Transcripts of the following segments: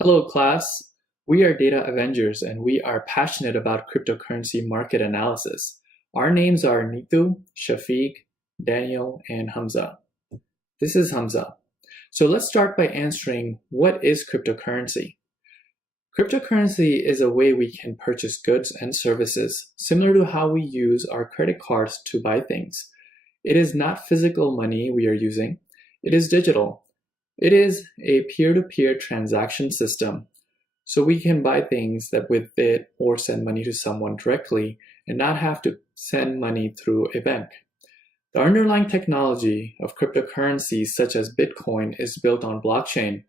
Hello, class. We are Data Avengers and we are passionate about cryptocurrency market analysis. Our names are Neetu, Shafiq, Daniel, and Hamza. This is Hamza. So let's start by answering what is cryptocurrency? Cryptocurrency is a way we can purchase goods and services, similar to how we use our credit cards to buy things. It is not physical money we are using, it is digital. It is a peer-to-peer transaction system, so we can buy things that with it or send money to someone directly and not have to send money through a bank. The underlying technology of cryptocurrencies such as Bitcoin is built on blockchain.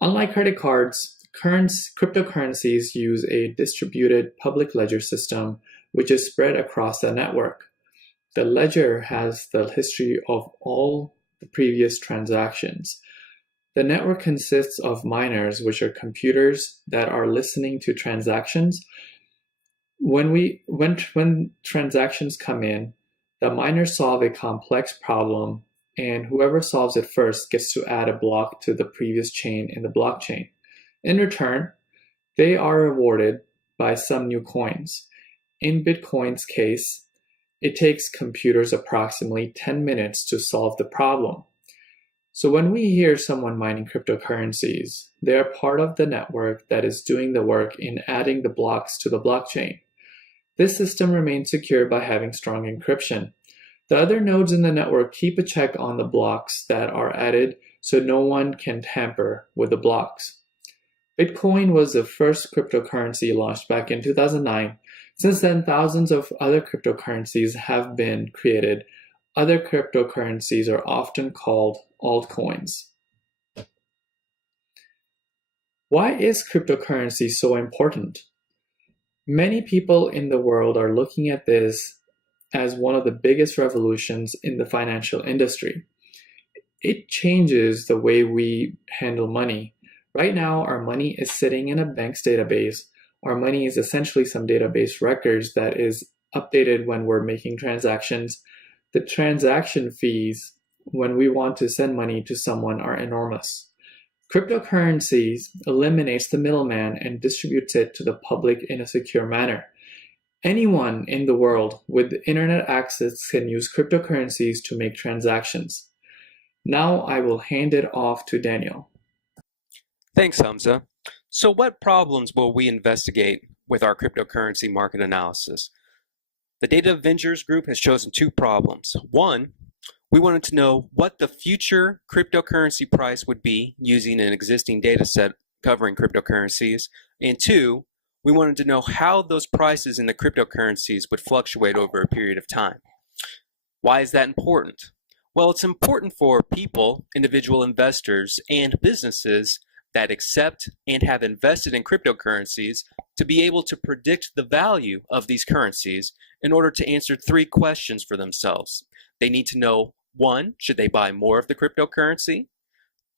Unlike credit cards, cryptocurrencies use a distributed public ledger system which is spread across the network. The ledger has the history of all the previous transactions. The network consists of miners, which are computers that are listening to transactions. When transactions come in, the miners solve a complex problem, and whoever solves it first gets to add a block to the previous chain in the blockchain. In return, they are rewarded by some new coins. In Bitcoin's case, it takes computers approximately 10 minutes to solve the problem. So when we hear someone mining cryptocurrencies, they are part of the network that is doing the work in adding the blocks to the blockchain. This system remains secure by having strong encryption. The other nodes in the network keep a check on the blocks that are added so no one can tamper with the blocks. Bitcoin was the first cryptocurrency launched back in 2009. Since then, thousands of other cryptocurrencies have been created. Other cryptocurrencies are often called altcoins. Why is cryptocurrency so important? Many people in the world are looking at this as one of the biggest revolutions in the financial industry. It changes the way we handle money. Right now, our money is sitting in a bank's database. Our money is essentially some database records that is updated when we're making transactions. The transaction fees when we want to send money to someone are enormous. Cryptocurrencies eliminates the middleman and distributes it to the public in a secure manner. Anyone in the world with internet access can use cryptocurrencies to make transactions. Now I will hand it off to Daniel. Thanks, Hamza. So what problems will we investigate with our cryptocurrency market analysis? The Data Avengers group has chosen two problems. One, we wanted to know what the future cryptocurrency price would be using an existing data set covering cryptocurrencies. And two, we wanted to know how those prices in the cryptocurrencies would fluctuate over a period of time. Why is that important? Well, it's important for people, individual investors, and businesses that accept and have invested in cryptocurrencies to be able to predict the value of these currencies in order to answer three questions for themselves. They need to know, one, should they buy more of the cryptocurrency?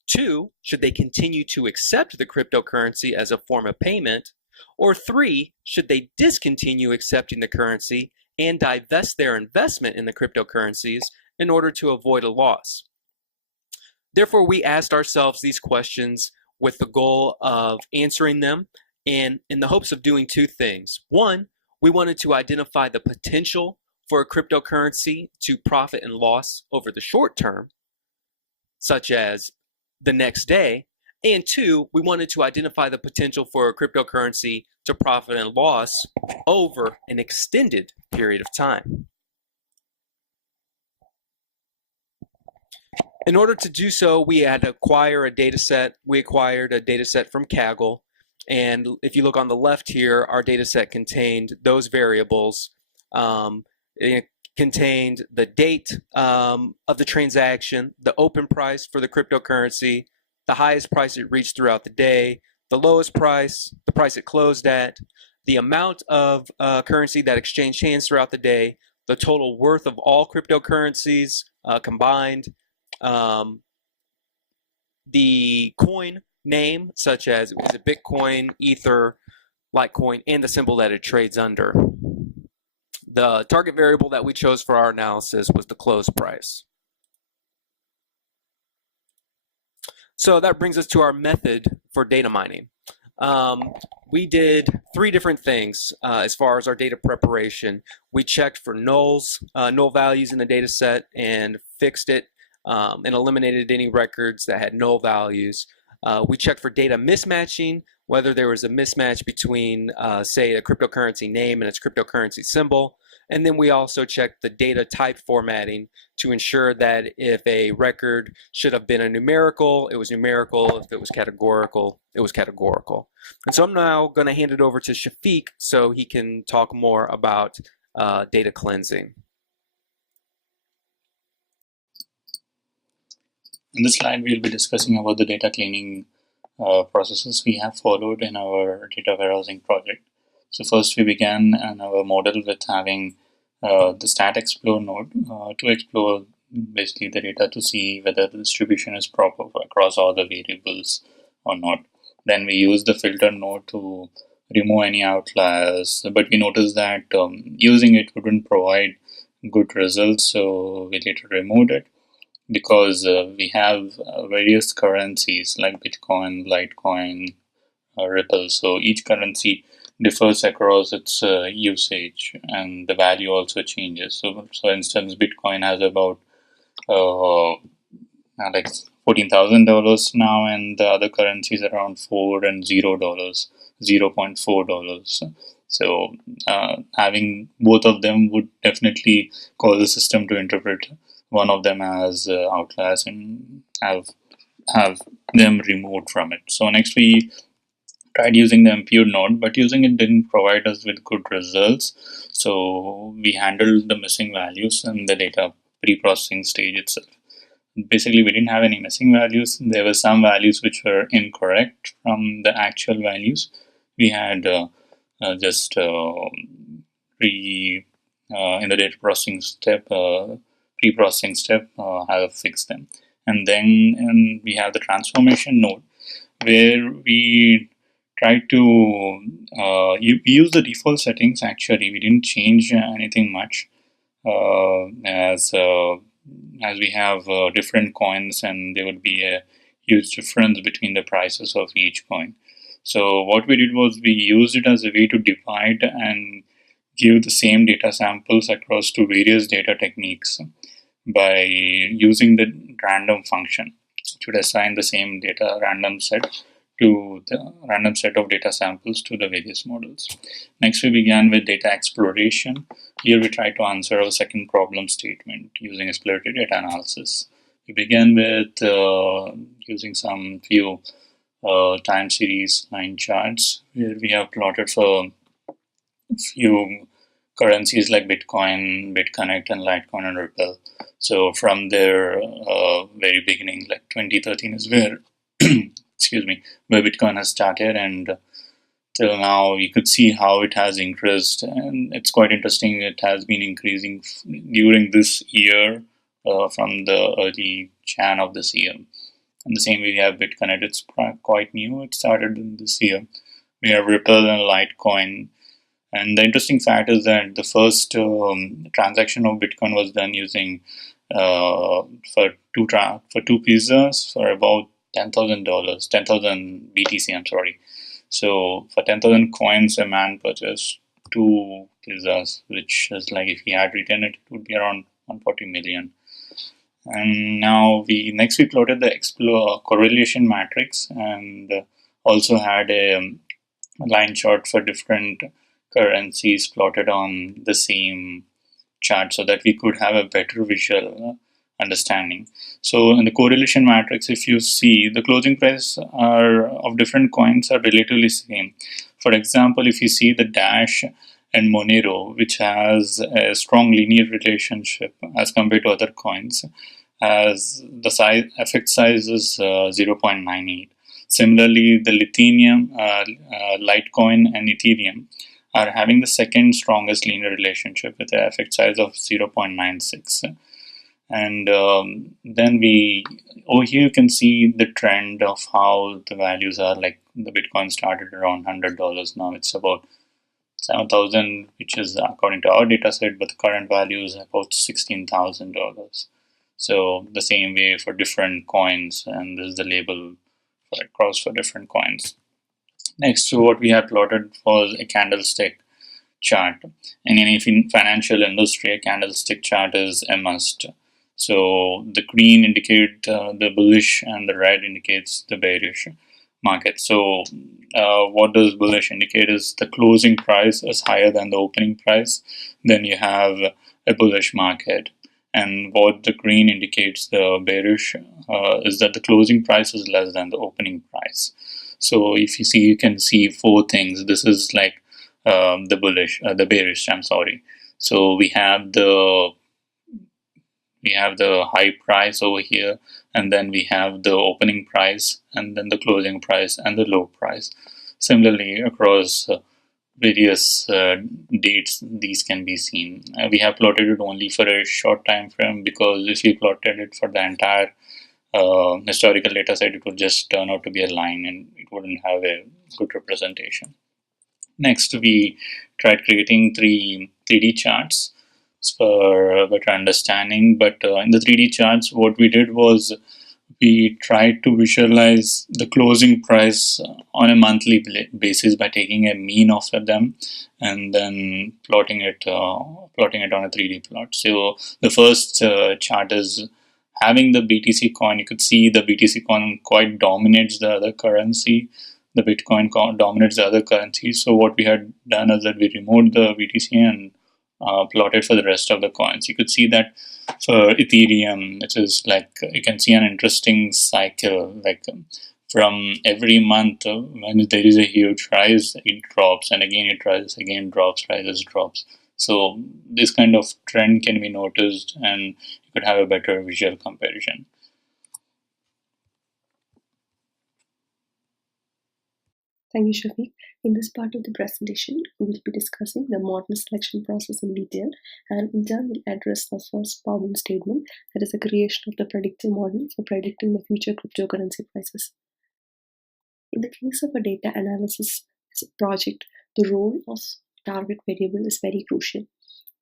Two, should they continue to accept the cryptocurrency as a form of payment? Or three, should they discontinue accepting the currency and divest their investment in the cryptocurrencies in order to avoid a loss? Therefore, we asked ourselves these questions with the goal of answering them and in the hopes of doing two things. One, we wanted to identify the potential for a cryptocurrency to profit and loss over the short term, such as the next day. And two, we wanted to identify the potential for a cryptocurrency to profit and loss over an extended period of time. In order to do so, we had to acquire a data set. We acquired a data set from Kaggle. And if you look on the left here, our data set contained those variables. It contained the date of the transaction, the open price for the cryptocurrency, the highest price it reached throughout the day, the lowest price, the price it closed at, the amount of currency that exchanged hands throughout the day, the total worth of all cryptocurrencies combined, the coin name, such as is it Bitcoin, Ether, Litecoin, and the symbol that it trades under. The target variable that we chose for our analysis was the close price. So that brings us to our method for data mining. We did three different things as far as our data preparation. We checked for null values in the data set and fixed it and eliminated any records that had null values. We checked for data mismatching, whether there was a mismatch between, say, a cryptocurrency name and its cryptocurrency symbol. And then we also checked the data type formatting to ensure that if a record should have been a numerical, it was numerical. If it was categorical, it was categorical. And so I'm now going to hand it over to Shafiq so he can talk more about data cleansing. In this slide, we'll be discussing about the data cleaning processes we have followed in our data warehousing project. So first we began in our model with having the stat explore node to explore basically the data to see whether the distribution is proper across all the variables or not. Then we use the filter node to remove any outliers, but we noticed that using it wouldn't provide good results, so we later removed it because we have various currencies like Bitcoin, Litecoin, Ripple. So each currency differs across its usage, and the value also changes. So, for instance, Bitcoin has about like $14,000 now, and the other currencies around $4 and $0, $0.4. So having both of them would definitely cause the system to interpret one of them as outliers and have them removed from it. So next we tried using the impute node, but using it didn't provide us with good results. So we handled the missing values in the data pre-processing stage itself. Basically, we didn't have any missing values. There were some values which were incorrect from the actual values. We had just in the data processing step, pre-processing step, have fixed them. And then we have the transformation node where we try to use the default settings. Actually, we didn't change anything much as we have different coins, and there would be a huge difference between the prices of each coin. So what we did was we used it as a way to divide and give the same data samples across to various data techniques by using the random function, which would assign the same data random set to the random set of data samples to the various models. Next, we began with data exploration. Here we try to answer our second problem statement using exploratory data analysis. We began with using some few time series line charts where we have plotted for few currencies like Bitcoin, BitConnect, and Litecoin and Ripple. So from their very beginning, like 2013 is where excuse me, where Bitcoin has started, and till now you could see how it has increased, and it's quite interesting. It has been increasing during this year from the early Jan of this year. And the same way we have BitConnect, it's quite new. It started in this year. We have Ripple and Litecoin. And the interesting fact is that the first transaction of Bitcoin was done using for two pizzas for about $10,000, 10,000 BTC. I'm sorry. So for 10,000 coins, a man purchased two pizzas, which is like if he had written it, it would be around 140 million. And now we plotted the correlation matrix, and also had a line chart for different currencies plotted on the same chart so that we could have a better visual understanding. So in the correlation matrix, if you see the closing price of different coins are relatively same. For example, if you see the Dash and Monero, which has a strong linear relationship as compared to other coins, as the effect size is 0.98. Similarly, the Lithium, Litecoin, and Ethereum are having the second strongest linear relationship with an effect size of 0.96. And then over here you can see the trend of how the values are. Like the Bitcoin started around $100. Now it's about 7,000, which is according to our data set, but the current value is about $16,000. So the same way for different coins, and this is the label for across for different coins. Next, what we had plotted was a candlestick chart. In any financial industry, a candlestick chart is a must. So the green indicate the bullish and the red indicates the bearish market. So what does bullish indicate is the closing price is higher than the opening price, then you have a bullish market. And what the green indicates, the bearish, is that the closing price is less than the opening price. So if you see, you can see four things. This is like the bearish. I'm sorry. So we have the high price over here, and then we have the opening price, and then the closing price and the low price. Similarly, across various dates, these can be seen. We have plotted it only for a short time frame, because if you plotted it for the entire historical data set, it would just turn out to be a line and it wouldn't have a good representation. Next, we tried creating 3D charts for better understanding. But in the 3D charts, what we did was we tried to visualize the closing price on a monthly basis by taking a mean of them and then plotting it on a 3D plot. So the first chart is having the BTC coin. You could see the BTC coin quite dominates the other currency. The Bitcoin dominates the other currency. So what we had done is that we removed the BTC and plotted for the rest of the coins. You could see that for Ethereum, it is like you can see an interesting cycle. Like from every month, when there is a huge rise, it drops, and again it rises, again drops, rises, drops. So this kind of trend can be noticed, and you could have a better visual comparison. Thank you, Shafiq. In this part of the presentation, we will be discussing the model selection process in detail, and in turn we'll address the first problem statement, that is the creation of the predictive model for predicting the future cryptocurrency prices. In the case of a data analysis project, the role of target variable is very crucial.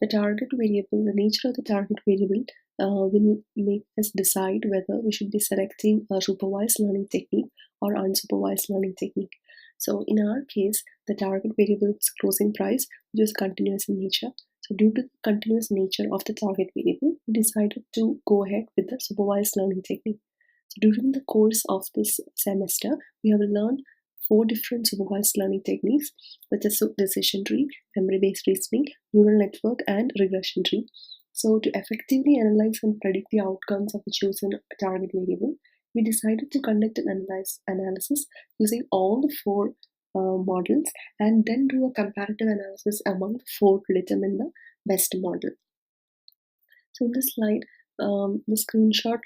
The target variable, the nature of the target variable will make us decide whether we should be selecting a supervised learning technique or unsupervised learning technique. So in our case, the target variable is closing price, which is continuous in nature. So due to the continuous nature of the target variable, we decided to go ahead with the supervised learning technique. So during the course of this semester, we have learned 4 different supervised learning techniques, such as decision tree, memory-based reasoning, neural network, and regression tree. So to effectively analyze and predict the outcomes of a chosen target variable, we decided to conduct an analysis using all the 4 models, and then do a comparative analysis among the 4 to determine the best model. So in this slide, the screenshot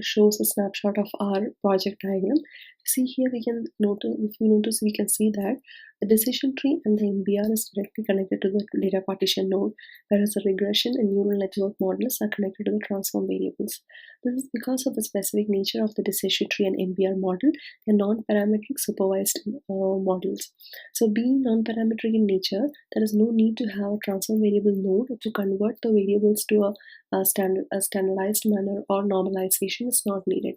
shows a snapshot of our project diagram. See here, we can notice, if you notice, we can see that the decision tree and the MBR is directly connected to the data partition node, whereas the regression and neural network models are connected to the transform variables. This is because of the specific nature of the decision tree and MBR model. They are non-parametric supervised models. So being non-parametric in nature, there is no need to have a transform variable node to convert the variables to a standardized manner, or normalization is not needed,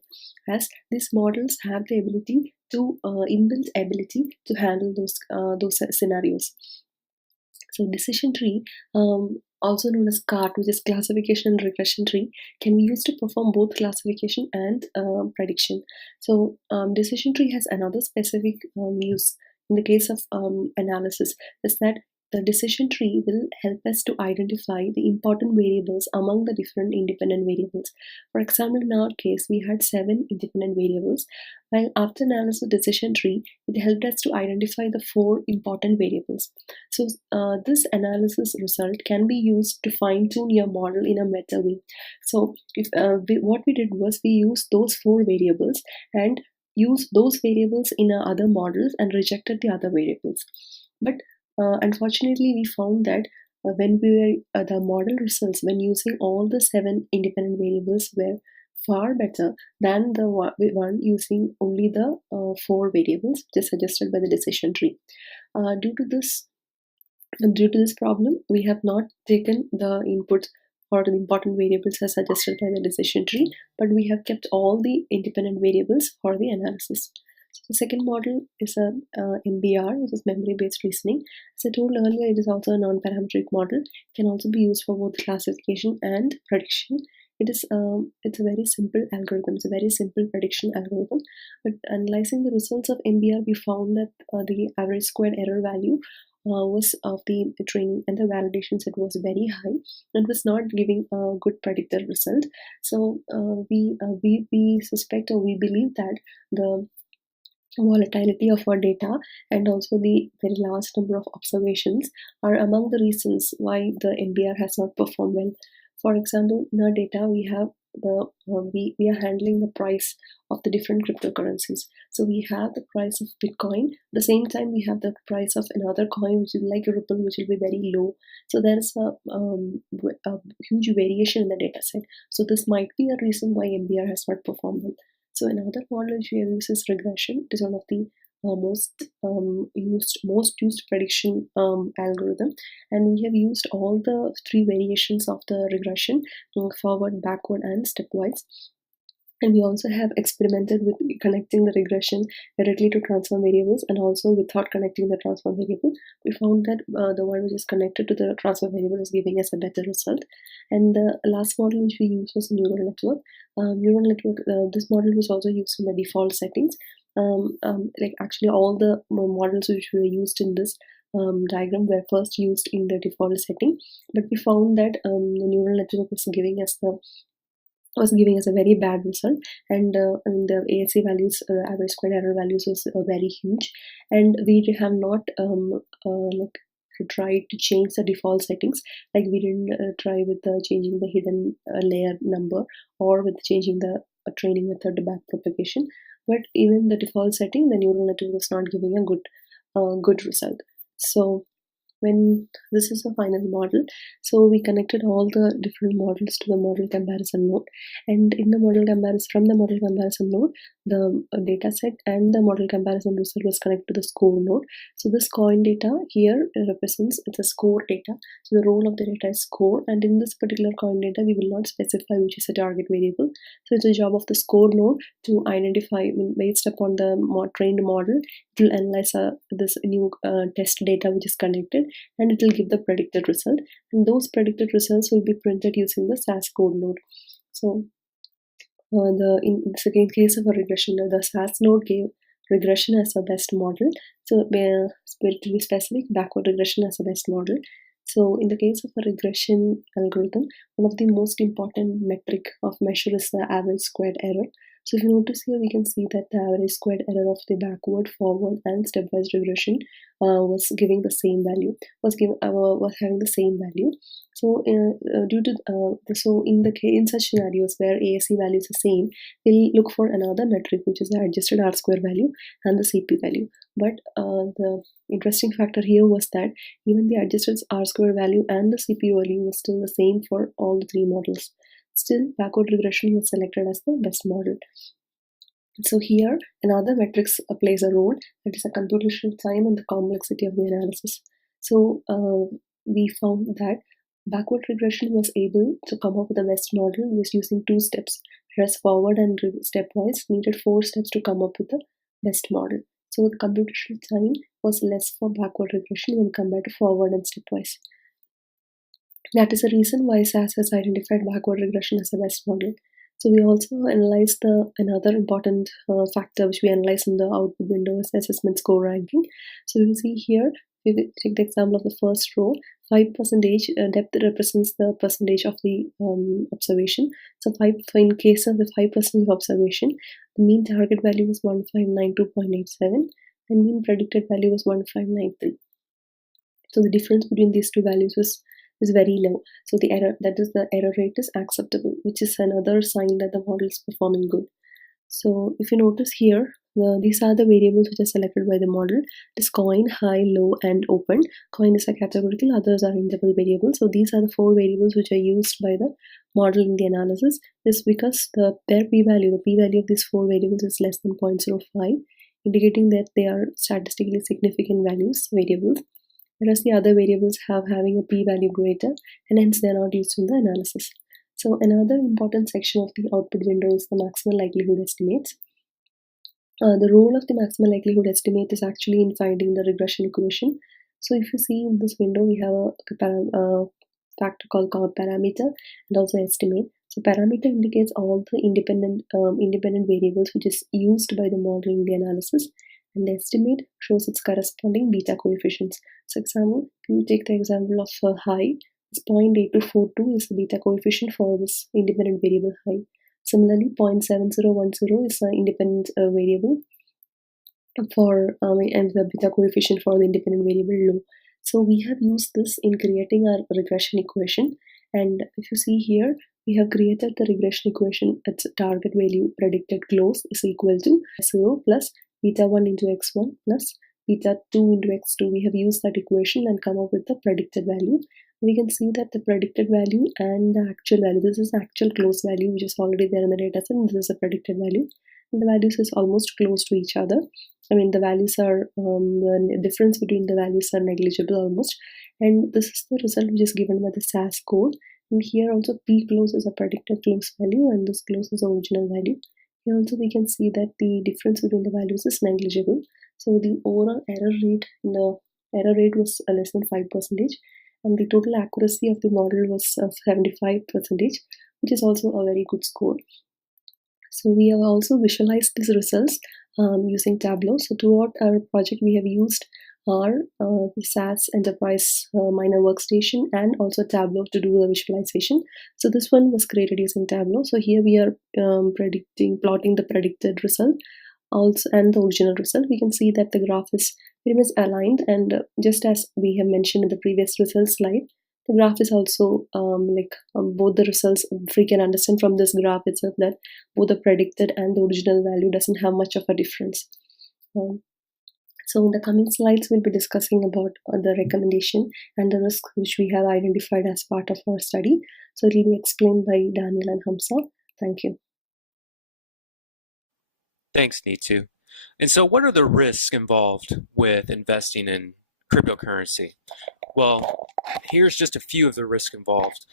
as these models have the ability to inbuilt ability to handle those scenarios. So decision tree, also known as CART, which is classification and regression tree, can be used to perform both classification and prediction. So decision tree has another specific use in the case of analysis, is that the decision tree will help us to identify the important variables among the different independent variables. For example, in our case, we had 7 independent variables, while after analysis of decision tree, it helped us to identify the 4 important variables. So this analysis result can be used to fine-tune your model in a meta way. So if what we did was we used those 4 variables and used those variables in our other models and rejected the other variables. But unfortunately, we found that when we were the model results when using all the 7 independent variables were far better than the one using only the 4 variables, which is suggested by the decision tree. Due to this problem, we have not taken the input for the important variables as suggested by the decision tree, but we have kept all the independent variables for the analysis. So the second model is a MBR, which is memory-based reasoning. As I told earlier, it is also a non-parametric model. It can also be used for both classification and prediction. It's a very simple algorithm. It's a very simple prediction algorithm. But analyzing the results of MBR, we found that the average squared error value was of the training and the validation set was very high and was not giving a good predictor result. So we suspect, or we believe that the volatility of our data and also the very large number of observations are among the reasons why the MBR has not performed well. For example, in our data, we have we are handling the price of the different cryptocurrencies. So we have the price of Bitcoin. At the same time, we have the price of another coin, which is like a Ripple, which will be very low. So there is a huge variation in the data set. So this might be a reason why MBR has not performed well. So another model which we have used is regression. It is one of the most used prediction algorithm, and we have used all the three variations of the regression, forward, backward, and stepwise. And we also have experimented with connecting the regression directly to transform variables and also without connecting the transform variable. We found that the one which is connected to the transform variable is giving us a better result. And the last model which we used was a neural network. This model was also used in the default settings. Like actually all the models which were used in this diagram were first used in the default setting, but we found that the neural network was giving us a very bad result, and the ASC values, average squared error values, was very huge, and we have not tried to change the default settings. Like we didn't try with changing the hidden layer number or with changing the training method to backpropagation. But even the default setting, the neural network was not giving a good result. So when this is a final model, so we connected all the different models to the model comparison node, and in the model comparison, from the model comparison node, the data set and the model comparison result was connected to the score node. So this coin data here represents, it's a score data. So the role of the data is score, and in this particular coin data, we will not specify which is a target variable. So it's the job of the score node to identify, based upon the trained model, it will analyze this new test data which is connected, and it will give the predicted result, and those predicted results will be printed using the SAS code node. So in the second case of a regression, the SAS node gave regression as a best model. So to be specific, backward regression as a best model. So in the case of a regression algorithm, one of the most important metric of measure is the average squared error. So if you notice here, we can see that the average squared error of the backward, forward, and stepwise regression was giving the same value, was having the same value. So in such scenarios where ASC value is the same, we'll look for another metric, which is the adjusted R square value and the CP value. But the interesting factor here was that even the adjusted R square value and the CP value was still the same for all the three models. Still, backward regression was selected as the best model. So here, another metrics plays a role, that is the computational time and the complexity of the analysis. So we found that backward regression was able to come up with the best model was using 2 steps, whereas forward and stepwise needed 4 steps to come up with the best model. So the computational time was less for backward regression when compared to forward and stepwise. That is the reason why SAS has identified backward regression as the best model. So we also analyzed another important factor which we analyzed in the output window is assessment score ranking. So you see here, we will take the example of the first row. 5% depth represents the percentage of the observation. So in case of the 5% of observation, the mean target value was 1592.87 and mean predicted value was 1593. So the difference between these two values is very low. So the error rate is acceptable, which is another sign that the model is performing good. So if you notice here, these are the variables which are selected by the model. It is coin, high, low, and open. Coin is a categorical, others are interval variables. So these are the 4 variables which are used by the model in the analysis. This is because the p-value of these 4 variables is less than 0.05, indicating that they are statistically significant variables. Whereas the other variables having a p-value greater, and hence they are not used in the analysis. So another important section of the output window is the maximal likelihood estimates. The role of the maximal likelihood estimate is actually in finding the regression equation. So if you see in this window, we have a factor called parameter and also estimate. So parameter indicates all the independent variables which is used by the model in the analysis, and the estimate shows its corresponding beta coefficients. So example, if you take the example of high, it's 0.8242 is the beta coefficient for this independent variable high. Similarly, 0.7010 is an independent variable for and the beta coefficient for the independent variable low. So we have used this in creating our regression equation, and if you see here, we have created the regression equation. Its target value predicted close is equal to 0 plus beta 1 into x1 plus beta 2 into x2. We have used that equation and come up with the predicted value. We can see that the predicted value and the actual value, this is the actual close value which is already there in the data set, and this is a predicted value, and the values is almost close to each other. I mean, the values are the difference between the values are negligible almost, and this is the result which is given by the SAS code. And here also P close is a predicted close value, and this close is the original value. Here also we can see that the difference between the values is negligible. So the overall error rate was less than 5%, and the total accuracy of the model was 75%, which is also a very good score. So we have also visualized these results using Tableau. So throughout our project, we have used our SAS Enterprise Miner Workstation and also Tableau to do the visualization. So this one was created using Tableau. So here we are plotting the predicted result also and the original result. We can see that the graph is very much aligned, and just as we have mentioned in the previous result slide, the graph is also both the results. If we can understand from this graph itself that both the predicted and the original value doesn't have much of a difference. So in the coming slides, we'll be discussing about the recommendation and the risks which we have identified as part of our study. So it will be explained by Daniel and Hamza. Thank you. Thanks, Neetu. And so what are the risks involved with investing in cryptocurrency? Well, here's just a few of the risks involved,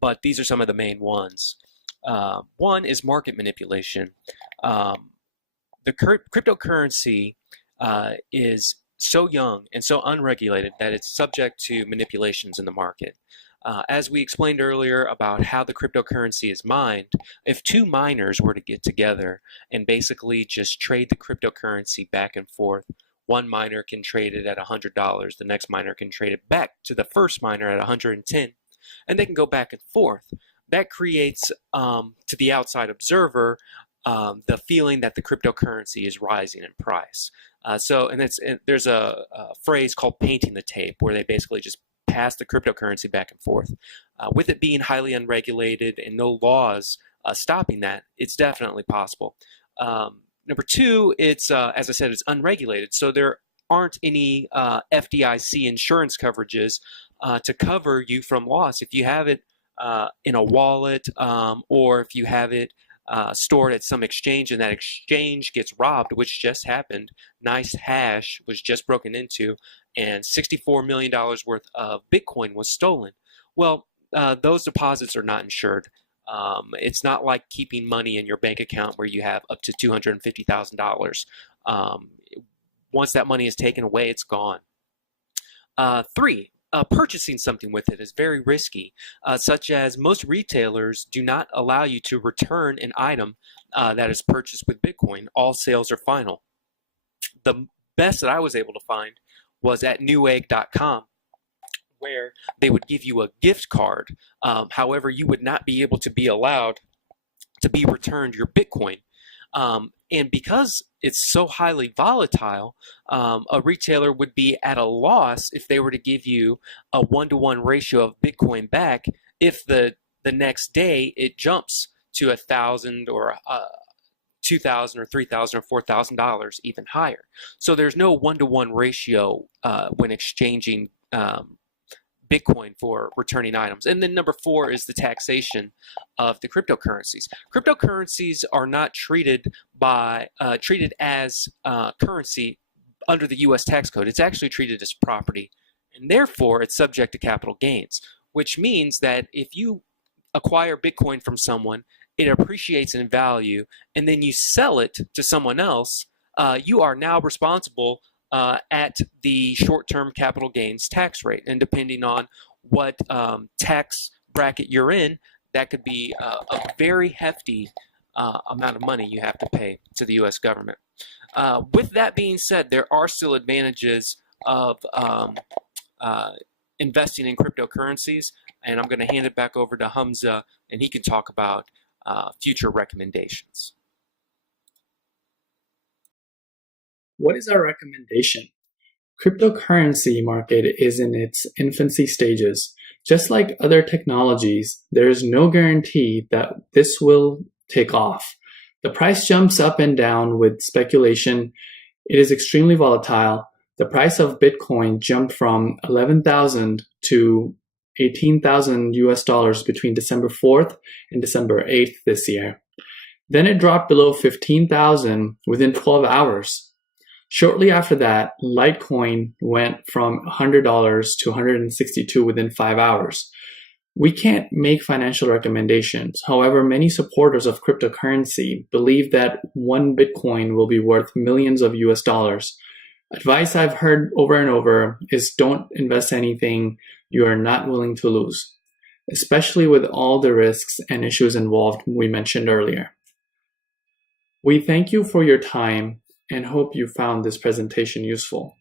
but these are some of the main ones. One is market manipulation. The cryptocurrency is so young and so unregulated that it's subject to manipulations in the market. As we explained earlier about how the cryptocurrency is mined, if two miners were to get together and basically just trade the cryptocurrency back and forth, one miner can trade it at $100, the next miner can trade it back to the first miner at 110, and they can go back and forth. That creates, to the outside observer, the feeling that the cryptocurrency is rising in price. There's a phrase called painting the tape, where they basically just pass the cryptocurrency back and forth. With it being highly unregulated and no laws stopping that, it's definitely possible. Number two, it's as I said, it's unregulated, so there aren't any FDIC insurance coverages to cover you from loss if you have it in a wallet, or if you have it stored at some exchange and that exchange gets robbed, which just happened. Nice hash was just broken into, and $64 million worth of Bitcoin was stolen. Well, those deposits are not insured. It's not like keeping money in your bank account where you have up to $250,000. Once that money is taken away, it's gone. Three, purchasing something with it is very risky, such as most retailers do not allow you to return an item that is purchased with Bitcoin. All sales are final. The best that I was able to find was at newegg.com, where they would give you a gift card. However, you would not be able to be allowed to be returned your Bitcoin. And because it's so highly volatile, a retailer would be at a loss if they were to give you a 1-to-1 ratio of Bitcoin back if the next day it jumps to $1,000 or $2,000 or $3,000 or $4,000, even higher. So there's no 1-to-1 ratio when exchanging Bitcoin for returning items. And then number four is the taxation of the cryptocurrencies. Cryptocurrencies are not treated as currency under the U.S. tax code. It's actually treated as property, and therefore it's subject to capital gains, which means that if you acquire Bitcoin from someone it appreciates in value, and then you sell it to someone else, you are now responsible at the short-term capital gains tax rate. And depending on what tax bracket you're in, that could be a very hefty amount of money you have to pay to the U.S. government. With that being said, there are still advantages of investing in cryptocurrencies, and I'm going to hand it back over to Hamza, and he can talk about future recommendations. What is our recommendation? Cryptocurrency market is in its infancy stages. Just like other technologies, there is no guarantee that this will take off. The price jumps up and down with speculation. It is extremely volatile. The price of Bitcoin jumped from 11,000 to 18,000 US dollars between December 4th and December 8th this year. Then it dropped below 15,000 within 12 hours. Shortly after that, Litecoin went from $100 to $162 within 5 hours. We can't make financial recommendations. However, many supporters of cryptocurrency believe that one Bitcoin will be worth millions of US dollars. Advice I've heard over and over is don't invest anything you are not willing to lose, especially with all the risks and issues involved we mentioned earlier. We thank you for your time and hope you found this presentation useful.